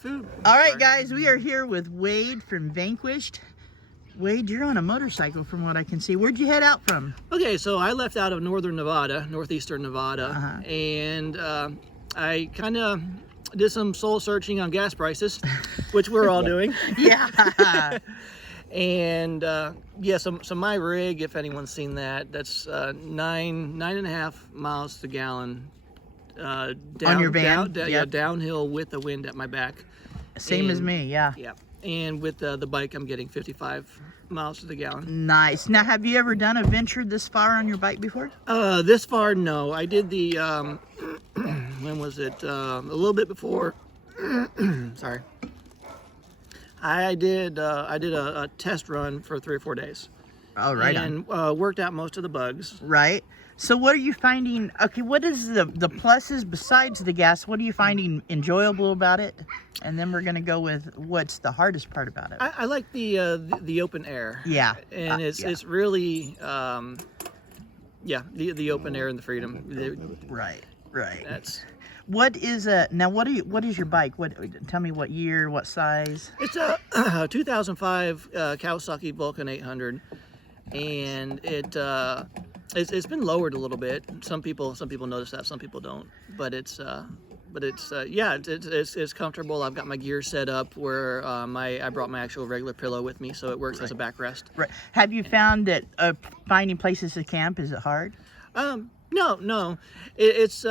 food. All right, guys, we are here with Wade from Vanquished. Wade, you're on a motorcycle from what I can see. Where'd you head out from? Okay, so I left out of northeastern Nevada, and I kind of did some soul searching on gas prices, which we're all doing. Yeah. And yeah, so my rig, if anyone's seen that, that's 9.5 miles to the gallon. Down, on your van? Yeah, downhill with the wind at my back. Same as me, yeah. Yeah, and with the bike, I'm getting 55 miles to the gallon. Nice. Now, have you ever done a venture this far on your bike before? This far, no. I did the, when was it? A little bit before. Sorry. I did a test run for 3 or 4 days. Oh, right and, worked out most of the bugs. Right. So what are you finding? Okay, what is the pluses besides the gas? What are you finding enjoyable about it? And then we're gonna go with what's the hardest part about it. I like the open air. Yeah. And it's really yeah, the open air and the freedom. Right. Right. That's. What is now? What is your bike? Tell me what year, what size? It's a 2005 Kawasaki Vulcan 800, and it's been lowered a little bit. Some people notice that, some people don't. But it's yeah, it's comfortable. I've got my gear set up where I brought my actual regular pillow with me, so it works as a backrest. Right. Have you found that finding places to camp, is it hard? No. It's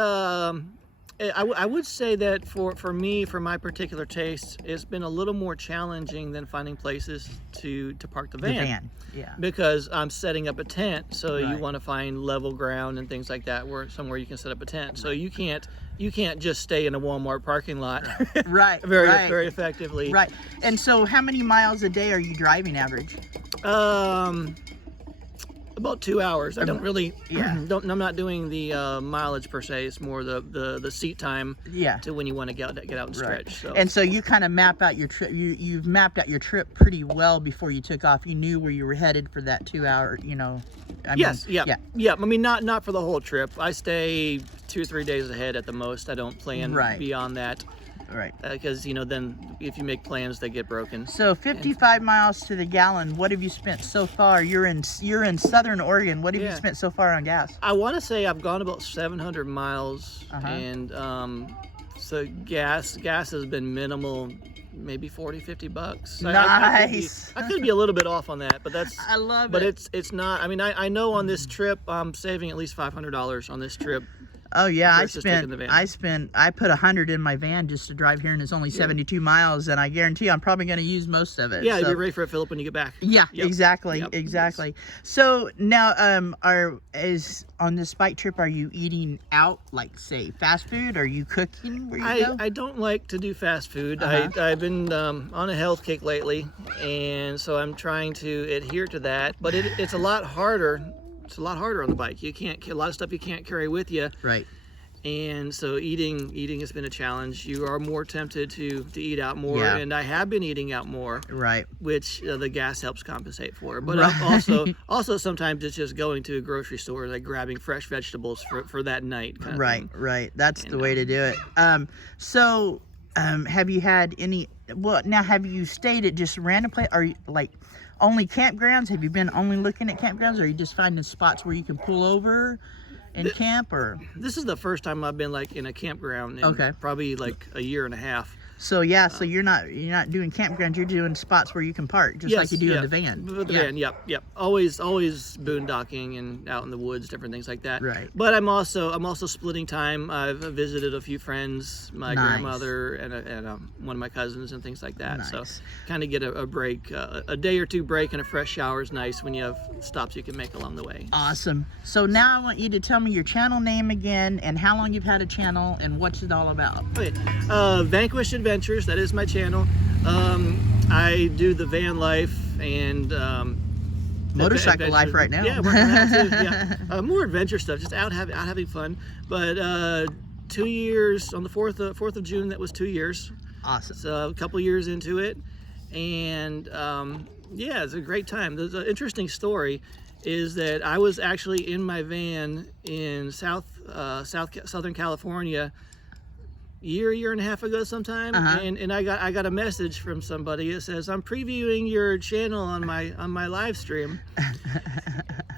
I would say that for me, for my particular taste, it's been a little more challenging than finding places to park the van. The van, yeah. Because I'm setting up a tent, so Right. you want to find level ground and things like that, somewhere you can set up a tent. So you can't just stay in a Walmart parking lot. Right. very effectively. Right. And so, how many miles a day are you driving average? About 2 hours. I don't really, I'm not doing the mileage per se. It's more the seat time to when you want to get out and stretch. Right. So. And so you kind of map out your trip. You've mapped out your trip pretty well before you took off. You knew where you were headed for that 2 hour. Yes. I mean, not for the whole trip. I stay 2 or 3 days ahead at the most. I don't plan beyond that. Right. Because then if you make plans, they get broken. So 55 miles to the gallon. What have you spent so far? You're in Southern Oregon. What have you spent so far on gas? I want to say I've gone about 700 miles, and so gas has been minimal, maybe 40-50 bucks. Nice. I could be a little bit off on that, but that's. I love it. But it's not. I mean, I know on this trip I'm saving at least $500 on this trip. Oh yeah, I put 100 in my van just to drive here, and it's only 72 miles, and I guarantee I'm probably going to use most of it. Yeah, you'll be ready for it, Philip, when you get back. Yeah, exactly. So now, on this bike trip, are you eating out, like say fast food? Are you cooking where you go? I don't like to do fast food. I've been on a health kick lately, and so I'm trying to adhere to that. But it's a lot harder. It's a lot harder on the bike. You can't, a lot of stuff you can't carry with you. Right. And so eating has been a challenge. You are more tempted to eat out more, and I have been eating out more. Right. Which the gas helps compensate for. But also sometimes it's just going to a grocery store, like grabbing fresh vegetables for that night. Kind of thing. Right. That's the way to do it. Have you had any? Well, now have you stayed at just random place? Are you like only campgrounds? Have you been only looking at campgrounds, or are you just finding spots where you can pull over and camp? Or this is the first time I've been like in a campground in probably like a year and a half. So so you're not doing campgrounds, you're doing spots where you can park, just like you do in the van. The van, yep. Always boondocking and out in the woods, different things like that. Right. But I'm also splitting time. I've visited a few friends, my grandmother and one of my cousins and things like that. Nice. So kind of get a break, a day or two break, and a fresh shower is nice when you have stops you can make along the way. Awesome. So now I want you to tell me your channel name again, and how long you've had a channel, and what's it all about. Okay. Vanquished Adventures, that is my channel. I do the van life and motorcycle life right now. Yeah, working out too. More adventure stuff, just out having fun. But 2 years on the 4th of June. That was 2 years. Awesome. So a couple years into it, and it's a great time. There's an interesting story. Is that I was actually in my van in Southern California year and a half ago sometime, and I got a message from somebody. It says, I'm previewing your channel on my live stream.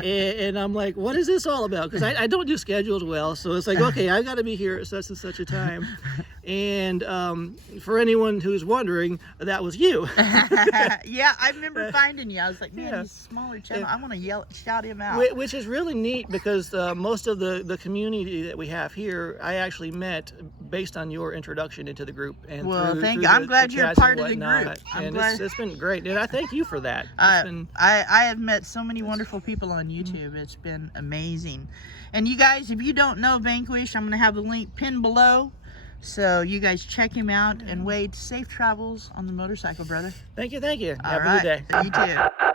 And I'm like, what is this all about? Because I don't do schedules well, so it's like, okay, I got to be here at such and such a time. And for anyone who's wondering, that was you. Yeah, I remember finding you. I was like, man, he's smaller channel. I want to shout him out. Which is really neat, because most of the community that we have here, I actually met based on your introduction into the group. And well, through I'm glad you're a part of the whatnot. group. It's been great, and I thank you for that. I have met so many wonderful people on YouTube. It's been amazing. And you guys, if you don't know Vanquish, I'm going to have the link pinned below. So you guys check him out. And Wade, safe travels on the motorcycle, brother. Thank you. All Have right. a good day. You too.